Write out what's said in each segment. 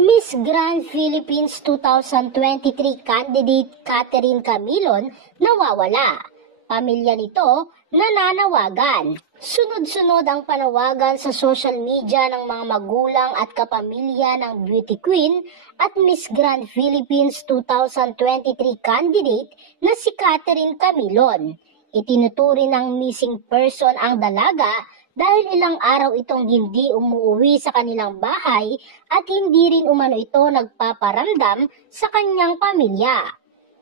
Miss Grand Philippines 2023 candidate Catherine Camilon nawawala. Pamilya nito nananawagan. Sunod-sunod ang panawagan sa social media ng mga magulang at kapamilya ng beauty queen at Miss Grand Philippines 2023 candidate na si Catherine Camilon. Itinuturing ng missing person ang dalaga dahil ilang araw itong hindi umuwi sa kanilang bahay at hindi rin umano ito nagpaparamdam sa kanyang pamilya.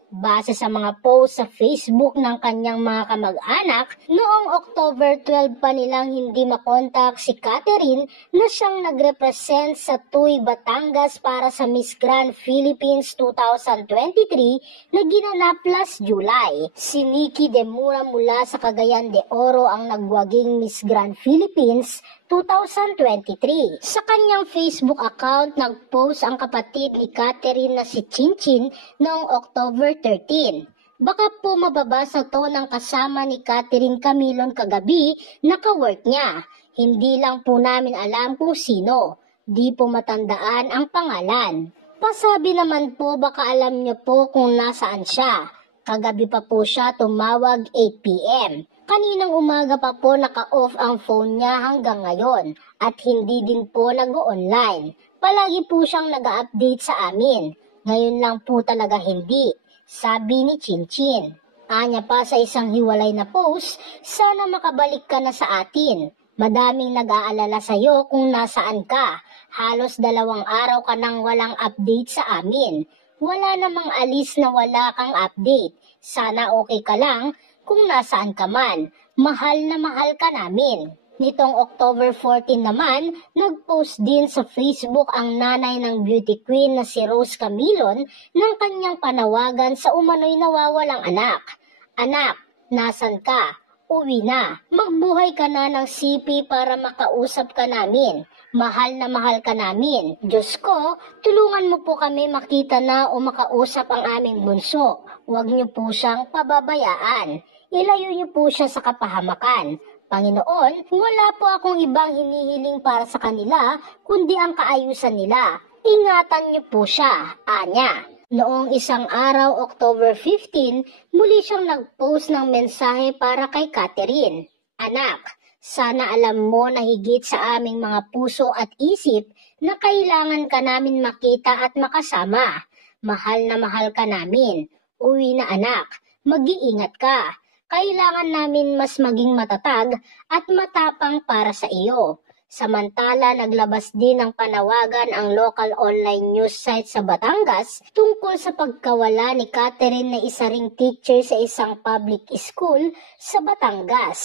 Base sa mga post sa Facebook ng kanyang mga kamag-anak, noong October 12 pa nilang hindi makontak si Catherine na siyang nagrepresent sa Tuy, Batangas para sa Miss Grand Philippines 2023 na ginanap last July. Si Nikki De Mura mula sa Cagayan de Oro ang nagwaging Miss Grand Philippines 2023. Sa kanyang Facebook account, nagpost ang kapatid ni Catherine na si Chinchin noong October 13. Baka po mababasa to ng kasama ni Catherine Camilon kagabi na ka-work niya. Hindi lang po namin alam kung sino. Di po matandaan ang pangalan. Pasabi naman po baka alam niyo po kung nasaan siya. Kagabi pa po siya tumawag 8 p.m. Kaninang umaga pa po naka-off ang phone niya hanggang ngayon at hindi din po nag-online. Palagi po siyang nag-update sa amin. Ngayon lang po talaga hindi, sabi ni Chinchin. Anya pa sa isang hiwalay na post, sana makabalik ka na sa atin. Madaming nag-aalala sa'yo kung nasaan ka. Halos 2 araw ka nang walang update sa amin. Wala namang alis na wala kang update. Sana okay ka lang kung nasaan ka man. Mahal na mahal ka namin. Nitong October 14 naman, nag-post din sa Facebook ang nanay ng beauty queen na si Rose Camilon ng kanyang panawagan sa umano'y nawawalang anak. Anak, nasan ka? Uwi na. Magbuhay ka na ng sipi para makausap ka namin. Mahal na mahal ka namin. Diyos ko, tulungan mo po kami makita na o makausap ang aming bunso. Huwag niyo po siyang pababayaan. Ilayo niyo po siya sa kapahamakan. Panginoon, wala po akong ibang hinihiling para sa kanila, kundi ang kaayusan nila. Ingatan niyo po siya, anya. Noong isang araw, October 15, muli siyang nag-post ng mensahe para kay Catherine. Anak, sana alam mo na higit sa aming mga puso at isip na kailangan ka namin makita at makasama. Mahal na mahal ka namin. Uwi na anak, mag-iingat ka. Kailangan namin mas maging matatag at matapang para sa iyo. Samantala, naglabas din ng panawagan ang local online news site sa Batangas tungkol sa pagkawala ni Catherine na isa ring teacher sa isang public school sa Batangas.